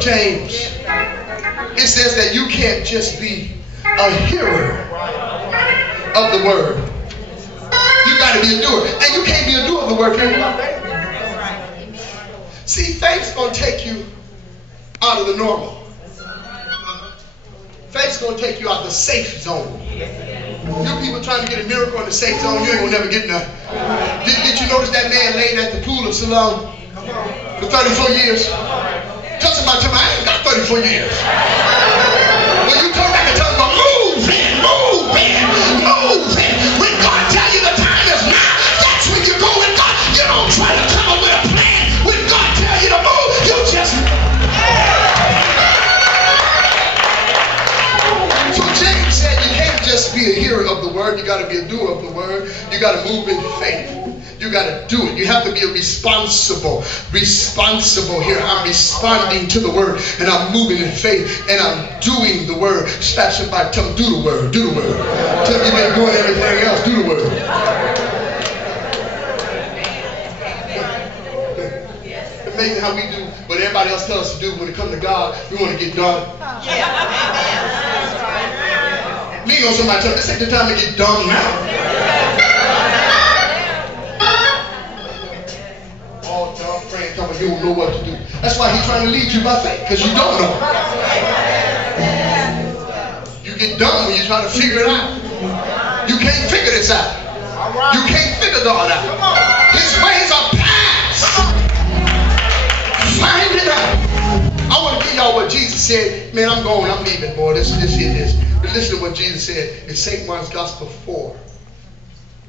of James, it says that you can't just be a hearer of the word. You got to be a doer. And you can't be a doer of the word, can you? See, faith's going to take you out of the normal. Faith's going to take you out of the safe zone. You people trying to get a miracle in the safe zone, you ain't going to never get none. Did you notice that man laid at the pool of Siloam for 34 years? Tell somebody, I ain't got 34 years. When you turn back and tell them, move in, move in, move in. When God tell you the time is now, that's when you go with God. You don't try to come up with a plan. When God tell you to move, you just... So James said you can't just be a hearer of the word. You got to be a doer of the word. You got to move in faith. You got to do it. You have to be a responsible here. I'm responding to the word, and I'm moving in faith, and I'm doing the word. Slap somebody, tell them, do the word, do the word. Tell them you've been doing everything else, do the word. Amazing how we do what everybody else tells us to do. When it comes to God, we want to get done. Me or somebody tell me, this ain't the time to get done now. All dumb friends tell me you don't know what to do. That's why he's trying to lead you by faith, because you don't know. You get dumb when you're trying to figure it out. You can't figure this out. You can't figure God out. His ways are past. Find it out. I want to give y'all what Jesus said. Man, I'm going. I'm leaving, boy. This. But listen to what Jesus said in St. Mark's Gospel 4,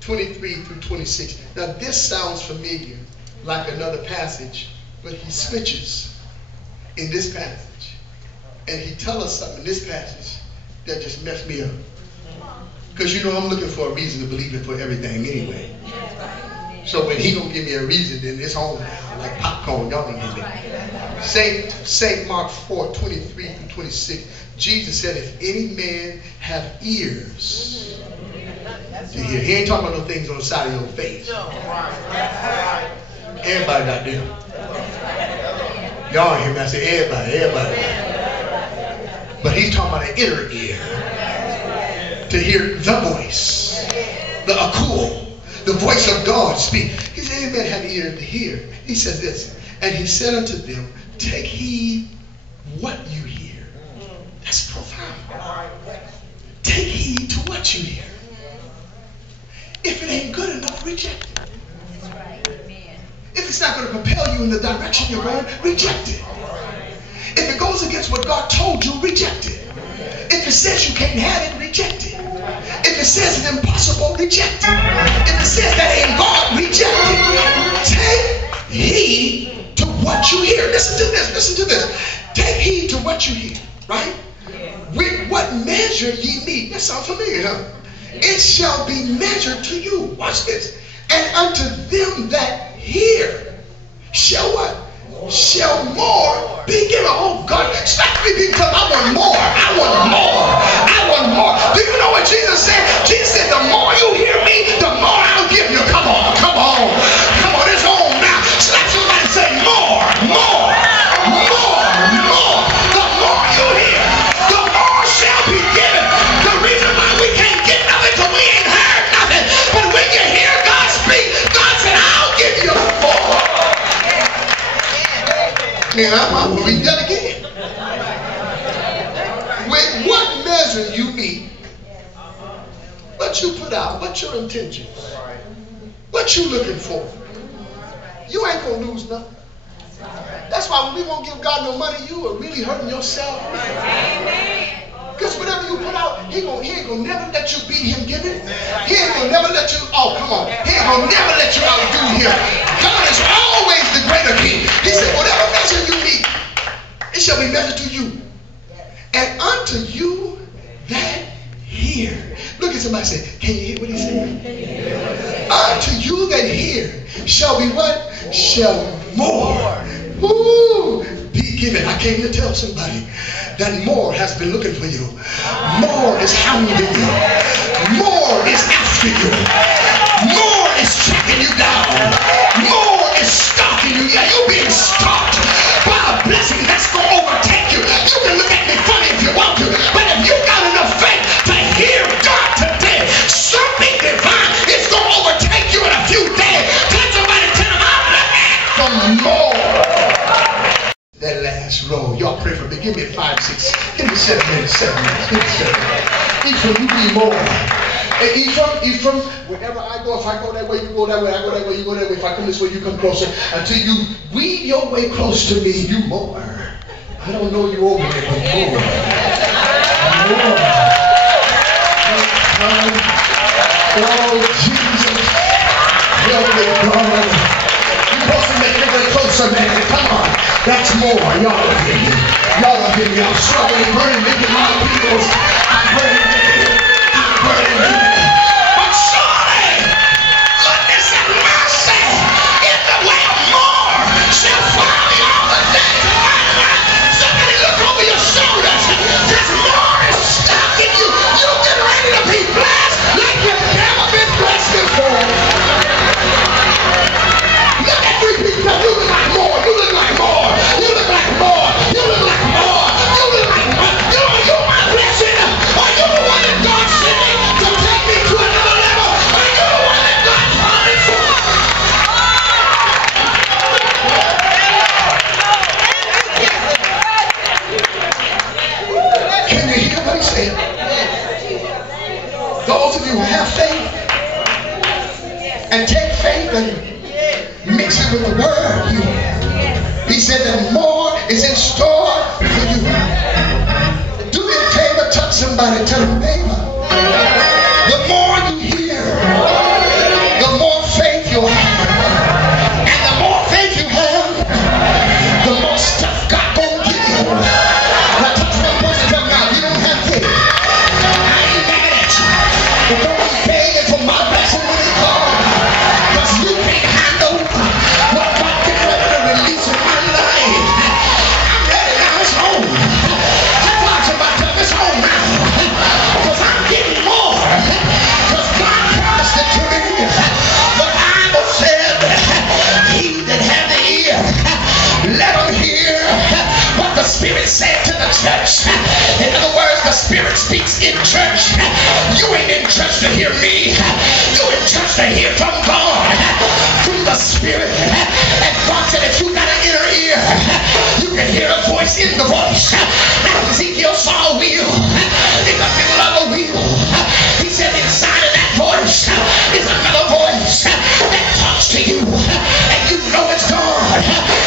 23 through 26. Now, this sounds familiar, like another passage, but he switches in this passage. And he tells us something in this passage that just messed me up. Because you know I'm looking for a reason to believe it for everything anyway. So when he gonna give me a reason, then it's on now, like popcorn. Y'all can give me. St. Mark 4, 23 through 26. Jesus said, if any man have ears to hear. He ain't talking about no things on the side of your face. Everybody got them. Y'all hear me? I say everybody. But he's talking about an inner ear. To hear the voice. The akul. The voice of God speak. He said, any man have ear to hear. He says this. And he said unto them, take heed what you hear. That's profound. Take heed to what you hear. If it ain't good enough, reject it. If it's not going to propel you in the direction you're going, reject it. If it goes against what God told you, reject it. If it says you can't have it, reject it. If it says it's impossible, reject it. If it says that ain't God, reject it. Take heed to what you hear. Listen to this. Listen to this. Take heed to what you hear. Right? With what measure ye meet. That sounds familiar, huh? It shall be measured to you. Watch this. And unto them that hear shall what? Shall more be given. Oh God, stop me because I want more. I want more. I want more. Do you know what Jesus said? Jesus said, the more you hear me, the more I'll give you. Come on, come on. Come on, it's on now. Slap somebody and say more, more, more, more. The more you hear, the more shall be given. The reason why we can't get nothing because we ain't heard nothing. But when you hear God speak, God said, I'll give you more. Man, I'm going to read that again. With what measure you meet, what you put out, what your intentions, what you looking for, you ain't going to lose nothing. That's why when we won't give God no money, you are really hurting yourself. Because whatever you put out, he ain't gonna never let you beat him giving. He ain't gonna never let you, oh come on, he ain't gonna never let you outdo him. God is always the greater king. He said, whatever measure you meet, it shall be measured to you. And unto you that hear. Look at somebody say, can you hear what he said? Unto you that hear shall be what? Shall more. Ooh, be given. I came to tell somebody that more has been looking for you. More is hounding you. More is after you. More is tracking you down. More is stalking you. Yeah, you're being stalked by a blessing that's going to overtake am more. That last row, y'all pray for me. Give me 5, 6, give me 7 minutes, 7 minutes, give me 7 minutes. Ephraim, you be more. Hey, Ephraim, wherever I go, if I go that way, you go that way. I go that way, you go that way. If I come this way, you come closer. Until you weave your way close to me, you more. I don't know you over there, but more. Oh, Jesus. Help me, God. You're supposed to make your way closer, man. Come on. That's more. Y'all are here. Y'all are here. Y'all struggling, burning, making my peoples. I'm burning. But surely, goodness and mercy in the way of more shall follow you all the days of my life. Somebody look over your shoulders. This more is stalking you. You get ready to be blessed like you've never been blessed before. Look at 3 people. You look like more. You look like more. You look like more. You look like more. You look like more. You're my blessing. Are you the one that God sent me to take me to another level? Are you the one that God promised for? Can you hear what he said? Those of you who have faith and take faith and mix it with the word, he said that more is in store for you. Do me a favor, touch somebody, tell them, neighbor, the more you hear, the more faith you'll have. And the more faith you have, the more stuff God gonna give you. And I touch one person, tell them, now, you don't have faith. I ain't mad at you. But don't be begging for my blessing when it comes. Because you can't handle what God can ready to release in my life. I'm ready now, it's on. Watch about time, it's on now. Because I'm getting more. Because God promised it to me. The Bible said, he that have the ear, let him hear what the Spirit said to the church. In other words, the Spirit speaks in church. You ain't in church to hear me. You in church to hear from God through the Spirit. And God said, if you got an inner ear, you can hear a voice in the voice. And Ezekiel saw a wheel in the middle of a wheel. He said, inside of that voice is another voice that talks to you. And you know it's God.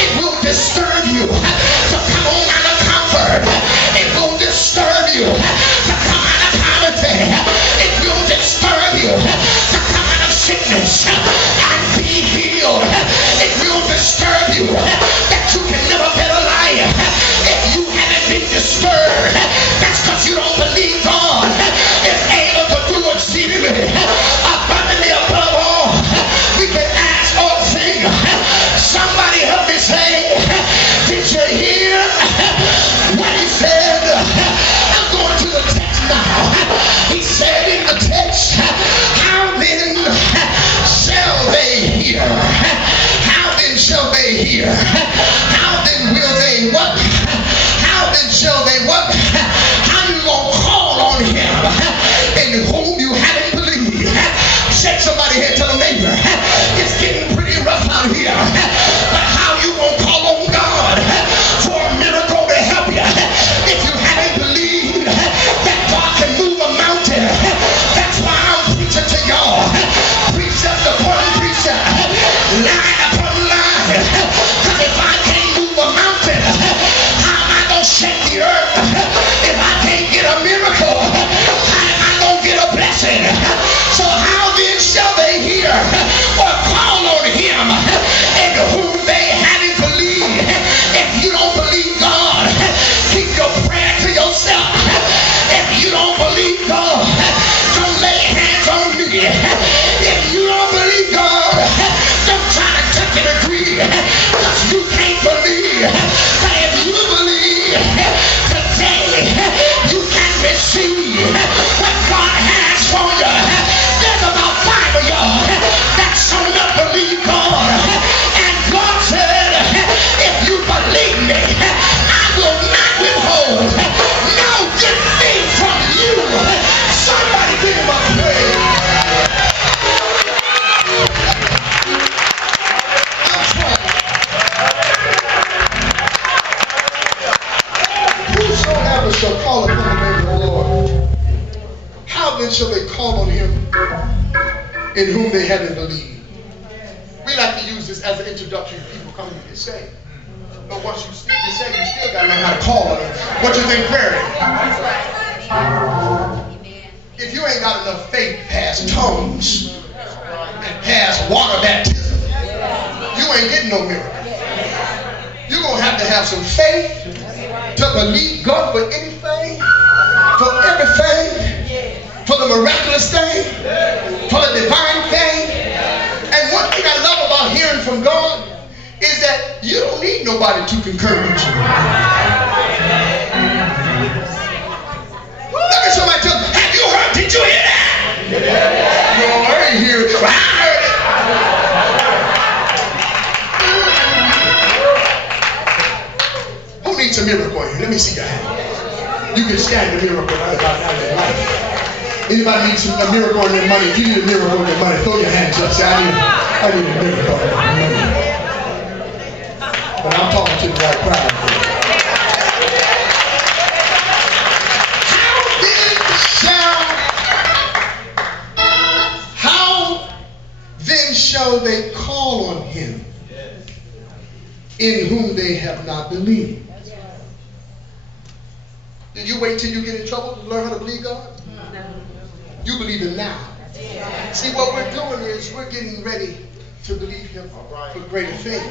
It will disturb you to come on out of comfort. It will disturb you to come out of poverty. It will disturb you to come out of sickness. they haven't believed. We like to use this as an introduction to people coming to get saved. But once you get saved, you still got to learn how to call on them. What you think prayer is? If you ain't got enough faith past tongues and past water baptism, you ain't getting no miracle. You're going to have some faith to believe God for anything, for everything, for the miraculous thing, for the divine thing. And one thing I love about hearing from God is that you don't need nobody to concur with you. Look at somebody tell them, have you heard? Did you hear that? No, I ain't hear it. I heard it. Who needs a miracle here? Let me see your hand. You can stand a miracle right about now in your life. Anybody needs a miracle in their money? If you need a miracle in your money, throw your hands up. Say, I need a miracle in my money. But I'm talking to the right crowd. How then shall they call on him in whom they have not believed? Did you wait till you get in trouble to learn how to believe God? You believe him now. See, what we're doing is we're getting ready to believe him for greater things.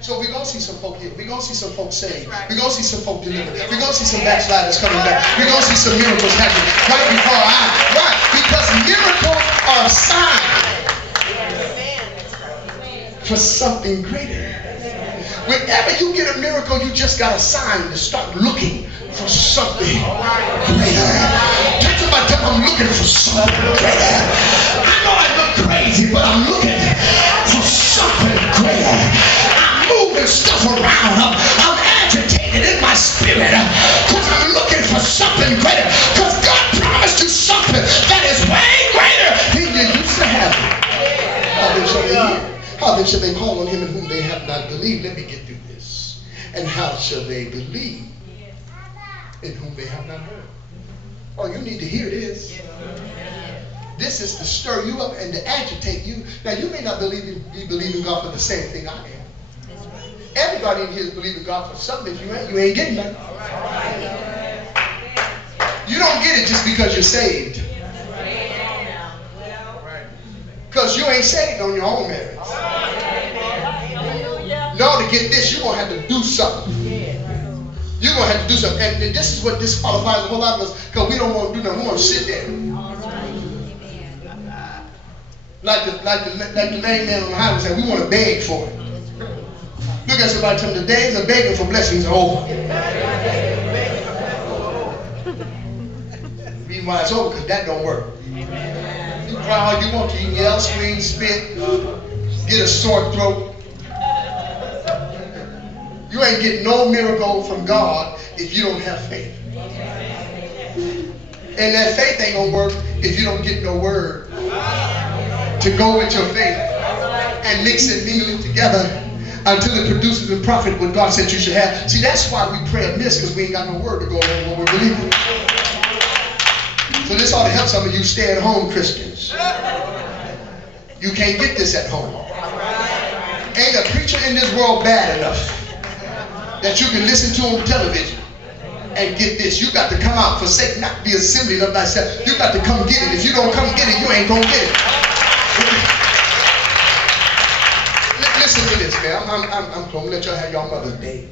So we're going to see some folk here. We're going to see some folks saved. We're going to see some folk delivered. We're going to see some backsliders coming back. We're going to see some miracles happening right before our eyes. Why? Because miracles are a sign for something greater. Whenever you get a miracle, you just got a sign to start looking for something greater. Take somebody, tell them, I'm looking for something greater. I know I look crazy, but I'm looking for something greater. I'm moving stuff around. I'm agitated in my spirit because I'm looking for something greater. Because God promised you something that is way greater than you used to have. How then shall they hear? How then shall they call on him in whom they have not believed? Let me get through this. And how shall they believe in whom they have not heard? Oh, you need to hear this. This is to stir you up and to agitate you. Now, you may not be believing God for the same thing I am. Everybody in here is believing God for something. If you ain't getting nothing. You don't get it just because you're saved. Because you ain't saved on your own merits. No, to get this, you're going to have to do something. You're going to have to do something. And this is what disqualifies a whole lot of us, because we don't want to do nothing. We want to sit there. Like the lame man on the highway said, we want to beg for it. Look at somebody, tell them the days of begging for blessings are over. The reason why it's over, because that don't work. You cry all you want to. You can yell, scream, spit, get a sore throat. You ain't getting no miracle from God if you don't have faith. And that faith ain't going to work if you don't get no word to go with your faith and mix it, mingle it together until it produces and profit what God said you should have. See, that's why we pray amiss, because we ain't got no word to go on what we're believing. So this ought to help some of you stay-at-home Christians. You can't get this at home. Ain't a preacher in this world bad enough that you can listen to on television and get this. You got to come out, forsake not the assembly of thyself. You got to come get it. If you don't come get it, you ain't going to get it. Listen to this, man. I'm going to let y'all have y'all Mother's Day.